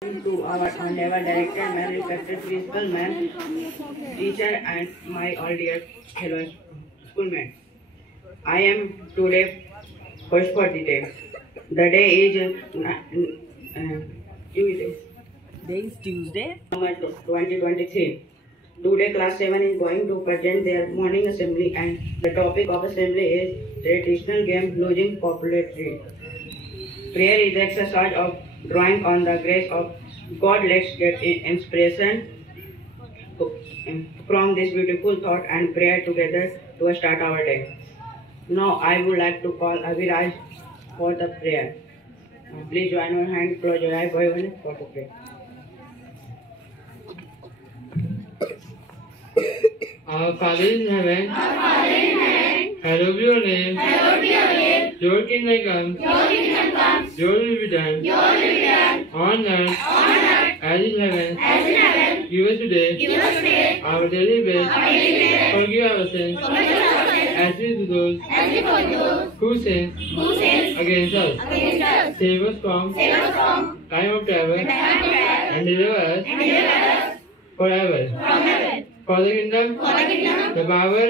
To our honorable director, my respected principal, ma'am, teacher, and my all dear fellow schoolmates. I am today first for the day. The day is Tuesday. Day is Tuesday. November 2023. Today class 7 is going to present their morning assembly and the topic of assembly is traditional game losing popularity. Prayer is the exercise of drawing on the grace of God. Let's get inspiration from this beautiful thought and prayer together to start our day. Now I would like to call Aviraj for the prayer. Please join your hand, close your eyes for the prayer. Our Father in heaven, hallowed be your name. Your kingdom come. Your will be done. On earth as in heaven. Give us today our daily bread. Forgive our sins as we do those who sin against us. Save us from time of trouble and deliver us forever. For the kingdom, the power,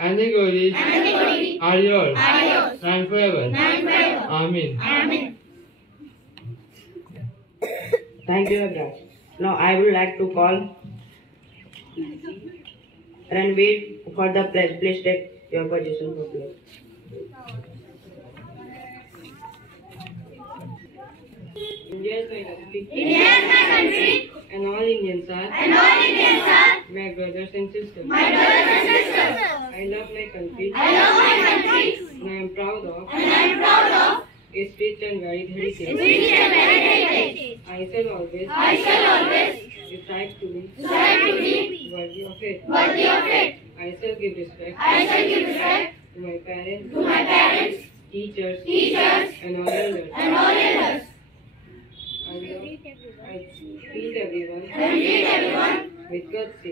and the glory are yours, and forever. Amen. Thank you, Aviraj. Now I would like to call Ranveer for the pledge. Please take your position for pledge. India is my country. And all Indians are. My brothers and sisters. I love my country. And I am proud of. Its rich and varied heritage. I shall always. Strive to be. Worthy of it. I shall give respect. To my parents. Teachers. And all elders. I treat everyone with courtesy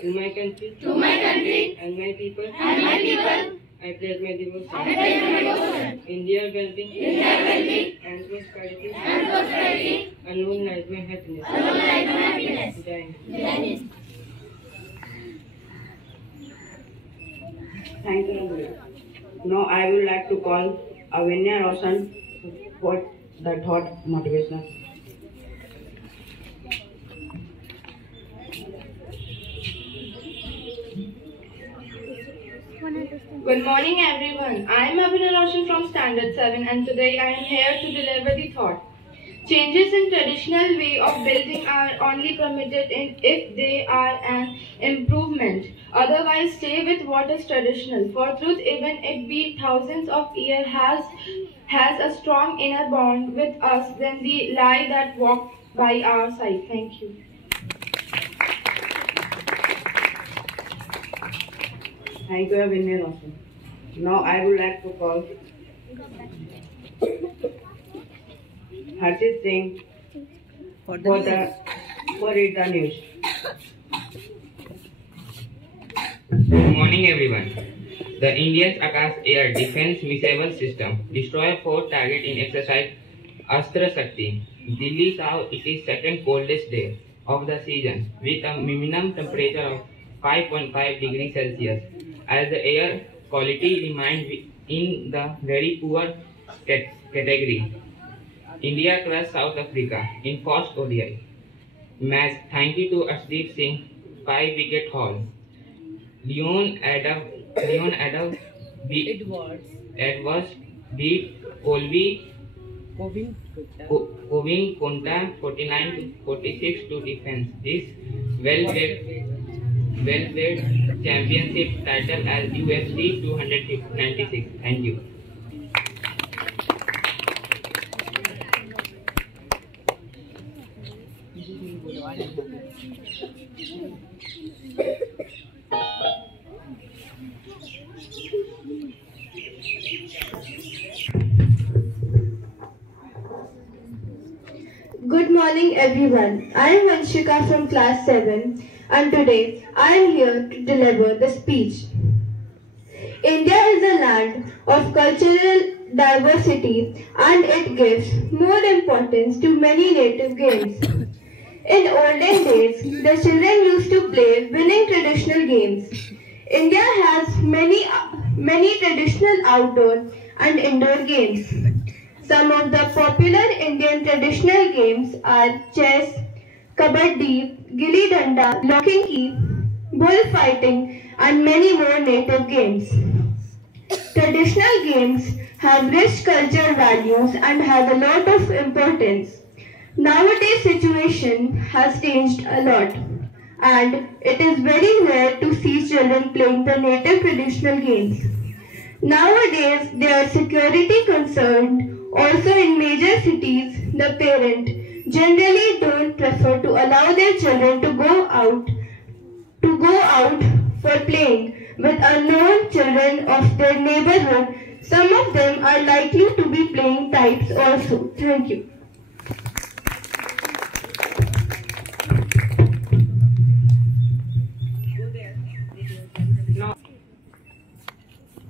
to my country and my people. I pledge my devotion. India well-being and prosperity. Alone lies my happiness. Jai Hind. Thank you, Ranveer. Now I would like to call Avinya Roshan for the thought motivational. Good morning everyone. I am Abhinay Roshan from Standard 7 and today I am here to deliver the thought. Changes in traditional way of building are only permitted if they are an improvement. Otherwise stay with what is traditional. For truth, even it be thousands of years, has a strong inner bond with us than the lie that walked by our side. Thank you. Thank you, Avinya Roshan. Now I would like to call Harshit Singh for read the news. Good morning, everyone. The Indian Akash Air Defense Missile System destroyed 4 targets in exercise Astra Shakti. Delhi saw its second coldest day of the season with a minimum temperature of 5.5 degrees Celsius. As the air quality remained in the very poor category, India crushed South Africa in first ODI match. Thank you to Arshdeep Singh 5-wicket haul. Leon Edwards beat Kovin Konta 49-46 to defense this well-played championship title as UFC 296. Thank you. Good morning everyone. I am Vanshika from class 7 and today I am here to deliver the speech. India is a land of cultural diversity and it gives more importance to many native games. In olden days, the children used to play winning traditional games. India has many traditional outdoor and indoor games. Some of the popular Indian traditional games are chess, kabaddi, gilli danda, lock and key, bullfighting, and many more native games. Traditional games have rich cultural values and have a lot of importance. Nowadays situation has changed a lot and it is very rare to see children playing the native traditional games. Nowadays there are security concerns. Also in major cities, the parent generally don't prefer to allow their children to go out for playing with unknown children of their neighborhood. Some of them are likely to be playing types also. Thank you.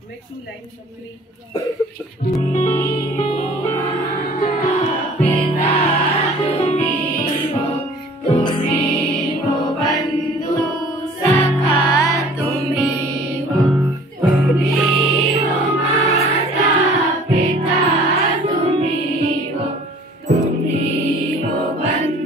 Make 2 lines of 3. One